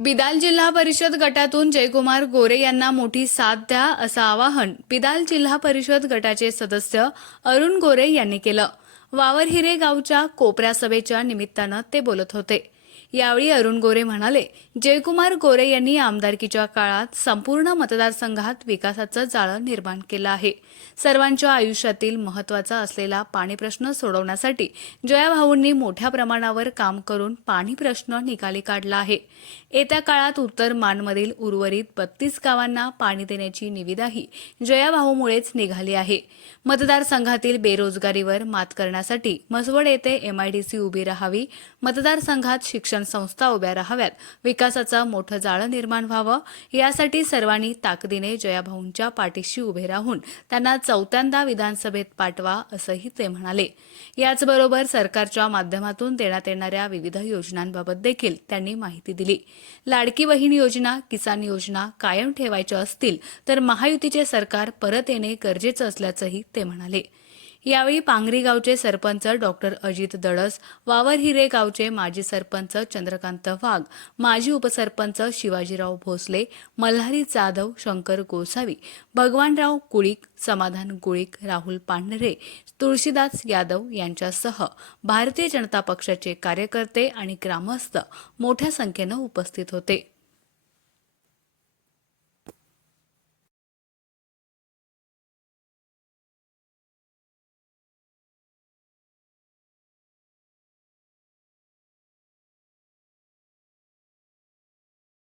बिदाल जिल्हा परिषद गटातून जयकुमार गोरे यांना मोठी साथ द्या असं आवाहन बिदाल जिल्हा परिषद गटाचे सदस्य अरुण गोरे यांनी केलं। वावरहिरे गावच्या कोपऱ्या सभेच्या निमित्तानं ते बोलत होते। यावेळी अरुण गोरे म्हणाले, जयकुमार गोरे यांनी आमदारकीच्या काळात संपूर्ण मतदारसंघात विकासाचं जाळं निर्माण केलं आहे। सर्वांच्या आयुष्यातील महत्त्वाचा असलेला पाणी प्रश्न सोडवण्यासाठी जयाभाऊंनी मोठ्या प्रमाणावर काम करून पाणी प्रश्न निकाली काढला आहे। येत्या काळात उत्तर मानमधील उर्वरित 32 गावांना पाणी देण्याची निविदाही जयाभाऊमुळेच निघाली आहे। मतदारसंघातील बेरोजगारीवर मात करण्यासाठी मसवड येथे MIDC उभी राहावी, मतदारसंघात शिक्षण संस्था उभ्या राहाव्यात, विकासाचं मोठं जाळं निर्माण व्हावं, यासाठी सर्वांनी ताकदीने जयाभाऊंच्या पाठीशी उभे राहून त्यांना चौथ्यांदा विधानसभेत पाठवा असंही ते म्हणाले। याचबरोबर सरकारच्या माध्यमातून देण्यात येणाऱ्या विविध योजनांबाबत देखील त्यांनी माहिती दिली। लाडकी बहीण योजना, किसान योजना कायम ठेवायच्या असतील तर महायुतीचे सरकार परत येणे गरजेचं असल्याचंही ते म्हणाले। यावेळी पांगरी गावचे सरपंच डॉक्टर अजित दळस, वावरहिरे गावचे माजी सरपंच चंद्रकांत वाघ, माजी उपसरपंच शिवाजीराव भोसले, मल्हारी जाधव, शंकर गोसावी, भगवानराव कुळीक, समाधान गुळीक, राहुल पांढरे, तुळशीदास यादव यांच्यासह भारतीय जनता पक्षाचे कार्यकर्ते आणि ग्रामस्थ मोठ्या संख्येनं उपस्थित होते।